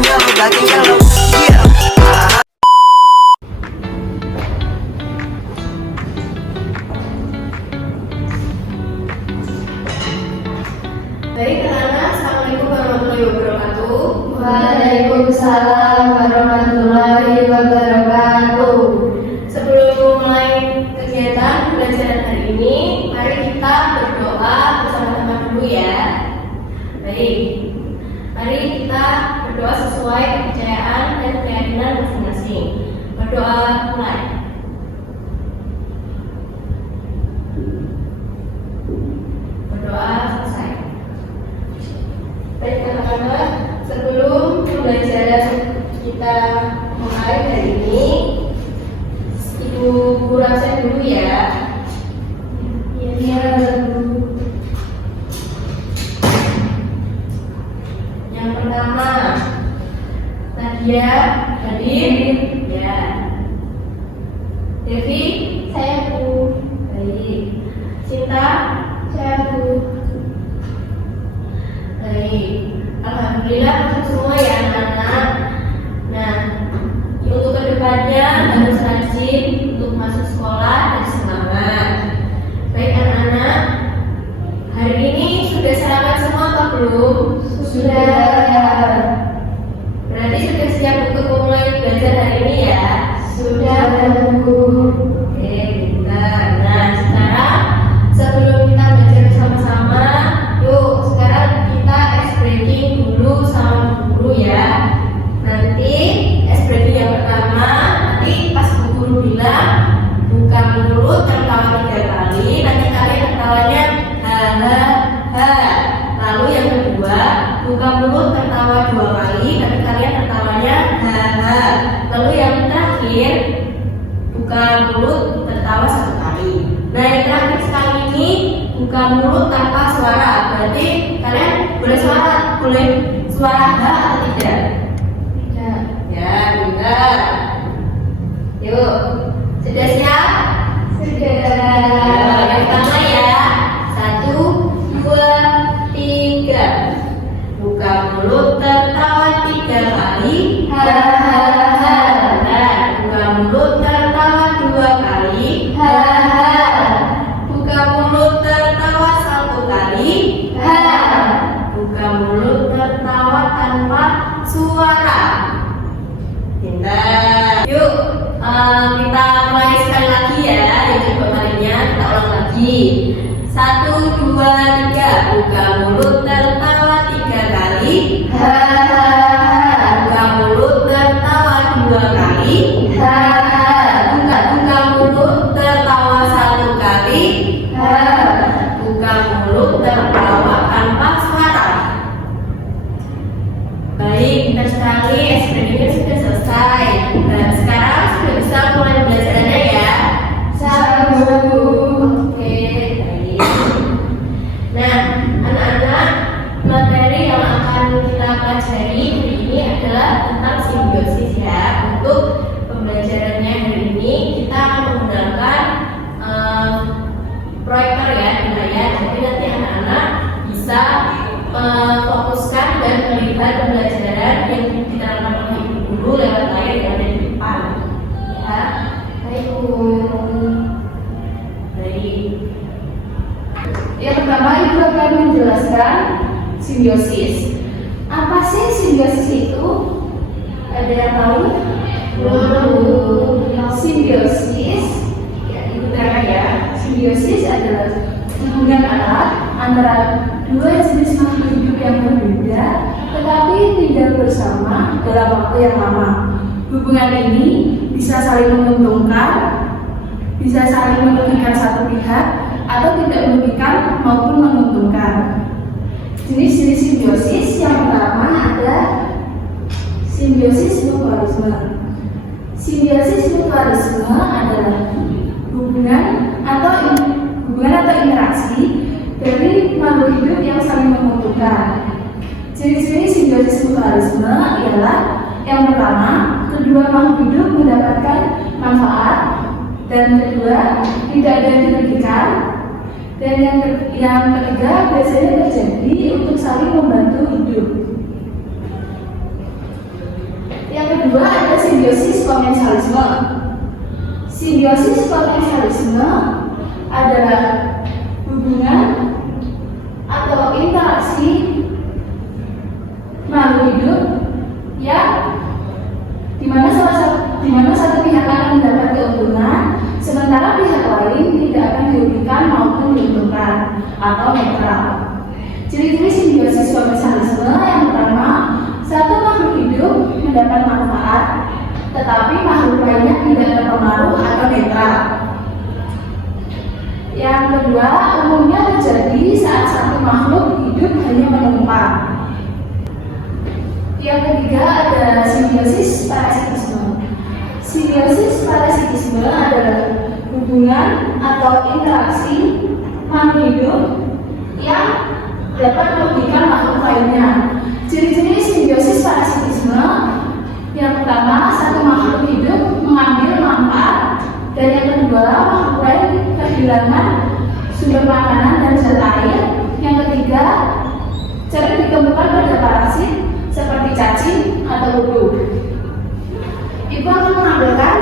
black and yellow, yeah. Baik anak-anak, Assalamualaikum warahmatullahi wabarakatuh. Waalaikumsalam warahmatullahi wabarakatuh. Sebelum mulai kegiatan pembelajaran hari ini, mari kita berdoa bersama-sama dulu ya. Baik, mari kita berdoa sesuai kepercayaan dan keyakinan masing-masing. Berdoa mulai. Berdoa selesai. Baik anak-anak, sebelum pembelajaran kita mulai hari ini, Ibu guru absen dulu ya. Iya, Bu. Yang pertama, Nadia hadir ya. Devi, Saya, Bu. baik. Cinta, Saya, Bu. baik. Alhamdulillah masuk semua ya anak-anak. Nah, untuk kedepannya harus rajin untuk masuk sekolah dan semangat. Baik anak-anak, hari ini sudah sarapan semua atau belum? Sudah. Berarti sudah siap untuk memulai belajar hari ini ya? Sudah, Bu. Oke, bentar. Nah, sekarang sebelum kita belajar bersama-sama, yuk sekarang kita ice breaking dulu sama Bu Guru ya. Nanti ice breaking yang pertama, nanti pas Bu Guru bilang buka mulut tertawa 3 kali, nanti kalian tertawanya ha ha ha. Lalu yang kedua, buka mulut tertawa 2 kali, nanti kalian tertawanya ha ha. Lalu yang terakhir, buka mulut tertawa 1 kali. Nah yang terakhir sekali ini buka mulut tanpa suara. Berarti kalian boleh suara ha atau tidak? Tidak. Ya, benar. Yuk, sudah siap? Sudah. Yang pertama ya, 1, 2, 3. Buka mulut tertawa 3 kali. Ha ha ha. Nah, buka mulut tertawa 2 kali. Ha ha. Buka mulut tertawa 1 kali. Ha. Buka mulut tertawa tanpa suara. Pintar. Yuk, kita mulai sekali lagi ya. Yang kemarinnya kita ulang lagi. 1, 2, 3. Buka mulut tertawa 3 kali. Ha ha. Buka mulut tertawa 2 kali. Ha ha. Buka mulut tertawa 1 kali. Ha. Buka mulut tertawa tanpa suara. Baik, pintar sekali. Ekspresinya sudah selesai. Nah, sekarang sudah bisa mulai pembelajarannya ya. Salam, Bu. Oke, baik. Nah, anak-anak, materi yang akan kita pelajari hari ini adalah tentang simbiosis ya. Untuk pembelajarannya hari ini kita akan menggunakan proyektor ya, di layar. Jadi nanti anak-anak bisa fokuskan dan melihat pembelajaran yang diterangkan oleh ibu guru lewat layar yang ada di depan. Ya, Baik, Bu. baik. Yang pertama, Ibu akan menjelaskan simbiosis. Apa sih simbiosis itu? Ada yang tahu? Simbiosis, ya Ibu terangkan ya. Simbiosis adalah hubungan erat antara dua jenis makhluk hidup yang berbeda, tetapi tidak bersama dalam waktu yang lama. Hubungan ini bisa saling menguntungkan, bisa saling merugikan satu pihak, atau tidak merugikan maupun menguntungkan. Jenis-jenis simbiosis yang pertama ada simbiosis mutualisme. Simbiosis mutualisme adalah hubungan atau interaksi dari makhluk hidup yang saling menguntungkan. Jenis-jenis simbiosis mutualisme ialah yang pertama, kedua makhluk hidup mendapatkan manfaat, dan kedua, tidak ada yang dirugikan. Dan yang ketiga biasanya terjadi untuk saling membantu hidup. simbiosis komensalisme. Simbiosis komensalisme adalah hubungan atau interaksi makhluk hidup yang dimana satu pihak akan mendapat keuntungan, sementara pihak lain tidak akan dirugikan maupun diuntungkan atau netral. Ciri-ciri simbiosis komensalisme yang pertama, satu makhluk hidup mendapat manfaat, tetapi makhluk lainnya tidak terpengaruh atau netral. Yang kedua, umumnya terjadi saat satu makhluk hidup hanya menumpang. Yang ketiga ada simbiosis parasitisme. Simbiosis parasitisme adalah hubungan atau interaksi makhluk hidup yang dapat merugikan makhluk lainnya. Ciri-ciri simbiosis parasitisme yang pertama, satu makhluk hidup mengambil manfaat, dan yang kedua, makhluk lain kehilangan sumber makanan dan zat air. Yang ketiga, sering ditemukan pada parasit seperti cacing atau kutu. Ibu akan menampilkan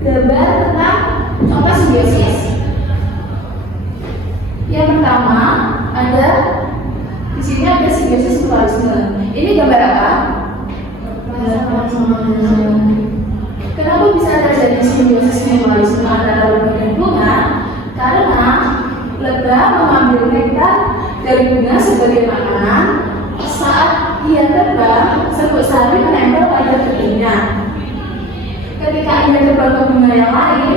gambar tentang contoh simbiosis. Yang pertama ada di sini ada simbiosis mutualisme. Ini gambar apa? Kenapa bisa terjadi simbiosis mutualisme antara lebah dan bunga? Karena lebah mengambil nektar dari bunga sebagai makanan. Saat ia terbang, serbuk sari menempel pada tubuhnya. Ketika ia terbang ke bunga yang lain,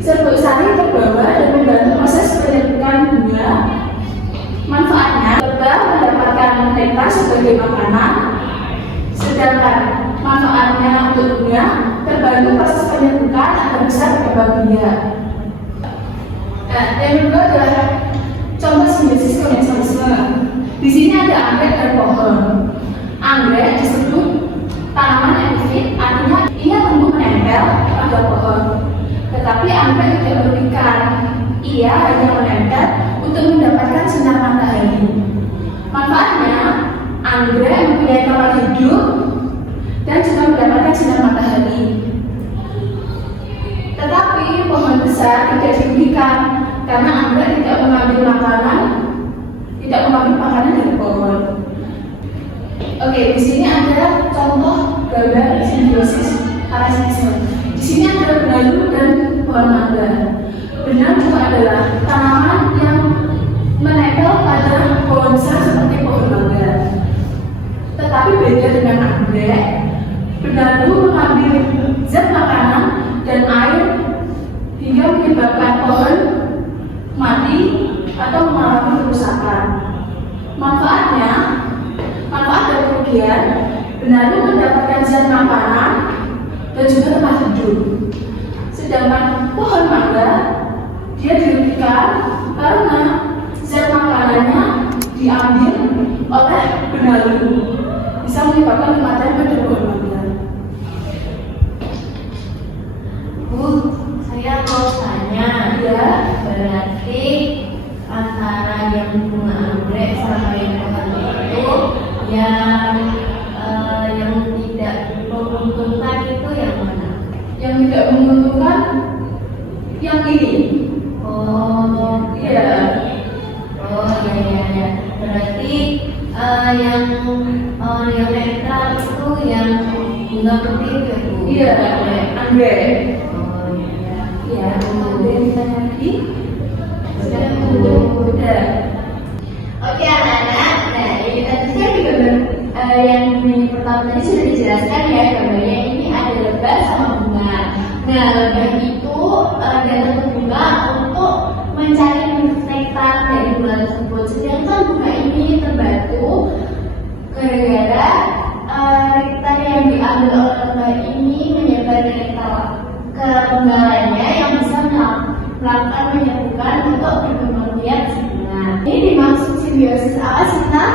serbuk sari terbawa dan membantu proses penyerbukan bunga. Manfaatnya, lebah mendapatkan nektar sebagai makanan, sedangkan manfaatnya untuk bunga terbantu proses penyerbukan agar bisa berkembang biak. Nah, yang kedua adalah contoh simbiosis komensalisme. Di sini ada anggrek dan pohon. Anggrek disebut tanaman epifit, artinya ia tumbuh menempel pada pohon. Tetapi anggrek tidak merugikan, ia hanya menempel untuk mendapatkan sinar matahari. Manfaatnya, anggrek mempunyai kamar hidup dan juga mendapatkan sinar matahari. Tetapi pohon besar tidak dirugikan karena anggrek tidak mengambil makanan dari pohon. Oke, di sini ada contoh gambar simbiosis parasitisme. Di sini ada benalu dan pohon mangga. Benalu adalah tanaman yang menempel pada pohon besar seperti pohon mangga. Tetapi beda dengan anggrek, benalu mengambil zat makanan dan air hingga menyebabkan pohon mati atau mengalami kerusakan. Manfaat dari kerugian, benalu mendapatkan zat makanan dan juga tempat hidup. Sedangkan pohon mangga, dia dirugikan karena zat makanannya diambil oleh benalu, bisa menyebabkan kematian pada pohon mangga. Bu, saya mau tanya, Ya, berarti antara yang bunga anggrek sama yang pohon itu yang tidak menguntungkan itu yang mana? yang tidak menguntungkan yang ini. Oh Iya. iya. Berarti yang netral itu yang bunga putih itu ya, Bu? Iya, anggrek. Oh iya. Ya, kemudian kita lagi. Sudah. Sudah. Oke anak-anak, nah ini tadi kan juga yang pertama tadi sudah dijelaskan ya gambarnya, ini ada lebah sama bunga. Nah lebah itu datang ke bunga untuk mencari nektar dari bunga tersebut, sedangkan bunga ini terbantu gara-gara nektar yang diambil oleh lebah ini menyebar nektar ke bunga lainnya yang bisa melakukan penyembuhan untuk berkembang biak si bunga. Ini dimaksud simbiosis apa sih, Nak?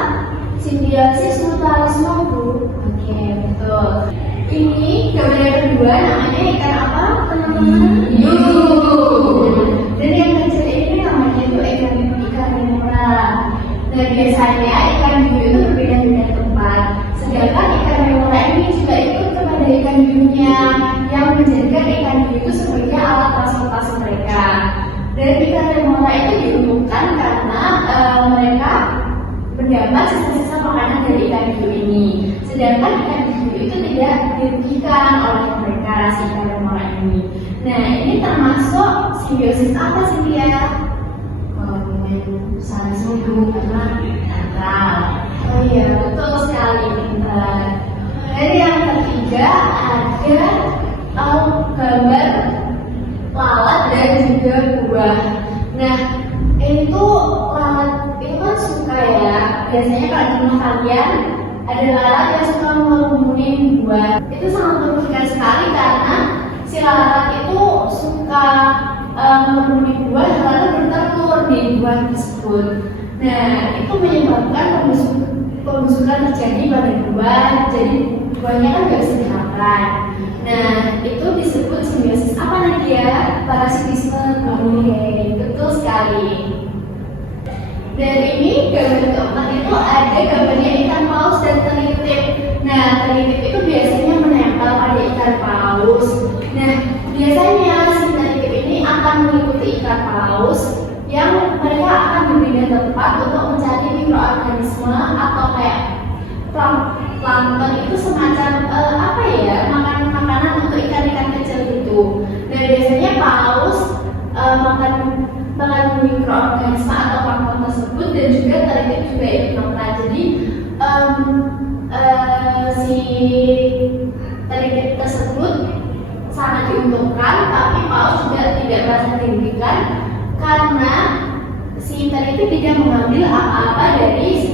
Simbiosis mutualisme, Bu. Oke, betul. Ini gambar yang kedua namanya ikan apa, teman-teman? Dan yang kecil ini namanya itu ikan murah. Dan biasanya ikan hiu itu berbeda-beda tempat. Sedangkan ikan murah ini juga Dan ikan remora itu diuntungkan karena mereka mendapat sisa-sisa makanan dari ikan hiu ini. Sedangkan ikan hiu itu tidak dirugikan oleh mereka si ikan remora ini. Nah, ini termasuk simbiosis apa sih dia? Saling setuju karena netral. Oh iya, betul sekali, pintar. Dan yang ketiga ada gambar lalat dan juga buah. Nah, itu lalat itu kan suka ya. Biasanya kalau di rumah kalian ada lalat yang suka mengumpulin buah. Itu sangat merugikan sekali karena si lalat itu suka mengumpulin buah lalu bertelur di buah tersebut. Nah, itu menyebabkan pembusukan terjadi pada buah, jadi buahnya kan nggak bisa dimakan. Nah, itu disebut simbiosis apa nanti ya? Parasitisme. Oke, betul sekali. Dan ini gambar keempat itu ada gambarnya ikan paus dan telitip. Nah, telitip itu biasanya menempel pada ikan paus. Nah, biasanya si telitip ini akan mengikuti ikan paus yang mereka akan berpindah tempat untuk mencari mikroorganisme atau kayak plankton itu semacam apa ya, makanan untuk ikan-ikan kecil itu. Dan biasanya paus makan mikroorganisme atau plankton tersebut, dan juga telitip juga ikut makan. Jadi si telitip tersebut sangat diuntungkan, tapi paus juga tidak merasa dirugikan karena si telitip tidak mengambil apa-apa dari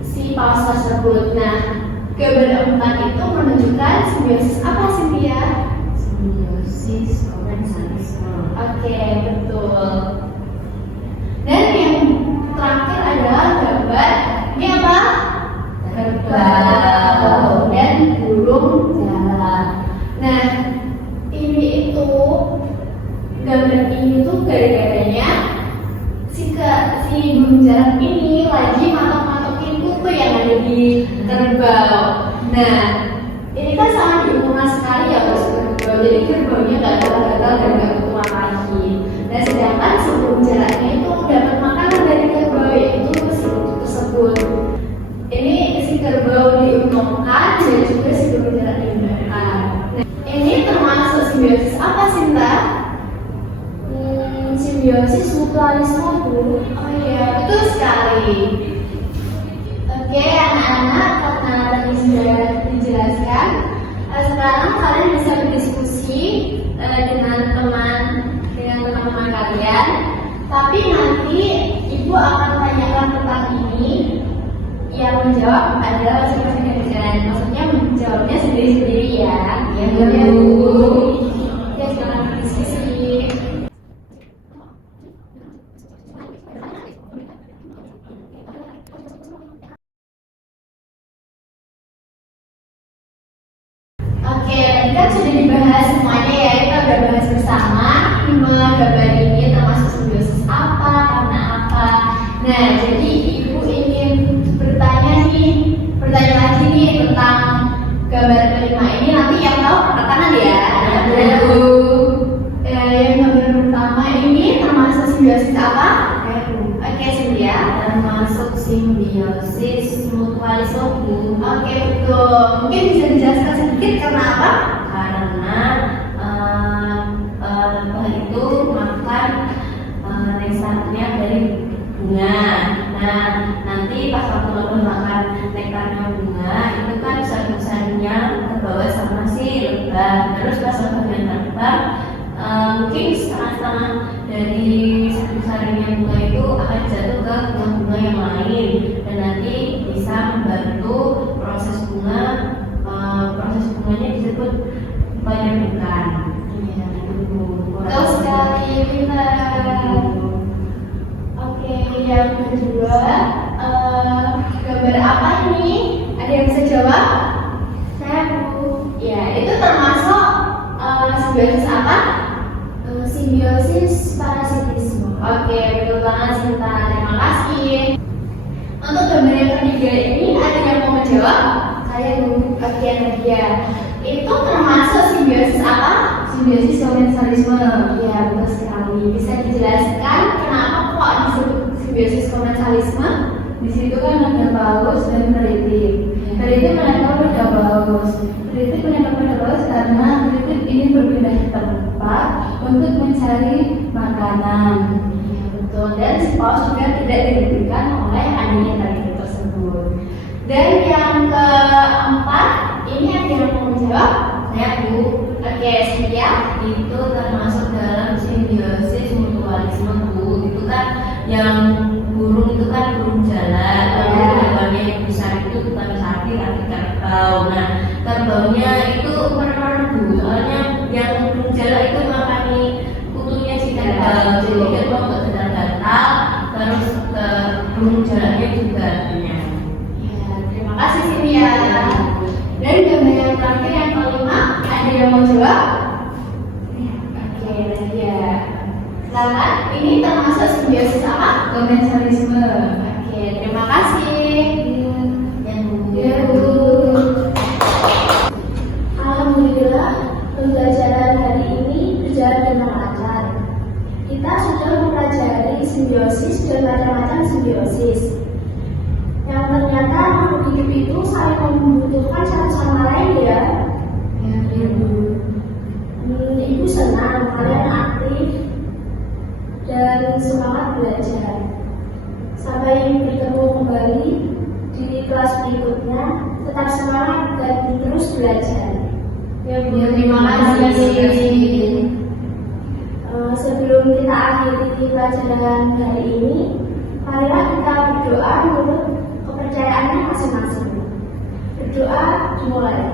si paus tersebut. Nah, gambar 4 itu menunjukkan simbiosis apa sih dia? Simbiosis komensalisme. Oke, betul. Dan yang terakhir adalah gambar ini apa? Kerbau dan burung jalak. Nah, ini itu gambar ini tuh gara-garanya si burung jalak ini lagi matok-matokin kuku yang ada di kerbau. Nah, ini kan sangat diuntungkan sekali ya bos kerbau. Jadi kerbaunya nggak gagal dan nggak kuat lagi. Nah, sedangkan si burung jalaknya itu dapat makanan dari kerbau yaitu si kuku tersebut. Ini si kerbau diuntungkan dan juga si burung jalak diuntungkan. Nah, ini termasuk simbiosis apa sih Mbak? Simbiosis mutualisme Bu. Oh iya, betul sekali. Oke anak-anak, karena tadi sudah dijelaskan, sekarang kalian bisa berdiskusi dengan teman-teman kalian. Tapi nanti ibu akan tanyakan tentang ini. Yang menjawab adalah masing-masing kalian. Maksudnya menjawabnya sendiri-sendiri ya. Ya Bu. Ya silakan berdiskusi. Oke, tadi kan sudah dibahas semuanya ya, kita udah bahas bersama 5 gambar ini termasuk simbiosis apa, karena apa. Nah, jadi ibu ingin bertanya lagi nih tentang gambar kelima ini. Nanti yang tahu angkat tangan ya. Yang gambar pertama ini termasuk simbiosis apa? Oke, Cynthia. Termasuk simbiosis mutualisme. Oke, betul. Mungkin bisa dijelaskan sedikit karena apa? Karena lebah itu makan nektarnya dari bunga. Nah, nanti pas waktu lebah makan nektarnya bunga, itu kan besar-besarnya terbawa sama si lebah. Terus pas lebahnya terbang, mungkin setengah-setengah dari besarnya bunga itu akan jatuh ke bunga yang lain, dan nanti bisa membantu proses bunganya disebut penyerbukan. Betul sekali, benar. Oke, yang kedua, gambar apa ini? Ada yang bisa jawab? Saya Bu. Ya, itu termasuk simbiosis apa? Simbiosis parasitisme. Oke, betul banget Sinta. Terima kasih. Untuk gambar yang ketiga ini ada yang mau menjawab? Saya Bu. Oke, Nadia. Itu termasuk simbiosis apa? simbiosis komensalisme. Ya, betul sekali. Bisa dijelaskan kenapa kok disebut simbiosis komensalisme? Di situ kan ada paus dan peritik. Peritik menempel pada paus. Peritik menempel pada paus karena peritik ini berpindah tempat untuk mencari makanan. Ya, betul. Dan si paus juga tidak dirugikan oleh adanya peritik tersebut. Dan yang keempat, ini ada yang mau menjawab? Saya Bu. Oke, siap. Itu termasuk dalam simbiosis mutualisme Bu. Itu kan yang burung itu kan burung jalan, lalu hewannya yang besar itu bukan sapi tapi kerbau. Nah, kerbaunya itu mermer Bu, soalnya yang burung jalan itu makani kutunya si kerbau, jadi kerbau nggak gatal-gatal, terus ke burung jalannya juga kenyang. Ya, terima kasih Cynthia. Dan gambar yang terakhir yang kelima, ada yang mau jawab? Oke, ya. Silakan. Ini termasuk simbiosis apa? Komensalisme. Oke, terima kasih. Ya, Bu. Alhamdulillah, pembelajaran hari ini berjalan dengan lancar. Kita sudah mempelajari simbiosis dan macam-macam simbiosis. Yang ternyata makhluk hidup itu saling membutuhkan satu sama lain ya. Ya, Ibu. Ibu senang kalian aktif dan semangat belajar. Sampai bertemu kembali di kelas berikutnya. Tetap semangat dan terus belajar. Ya, Bu. Terima kasih. Sebelum kita akhiri pelajaran hari ini, marilah kita berdoa menurut kepercayaannya masing-masing. Berdoa dimulai.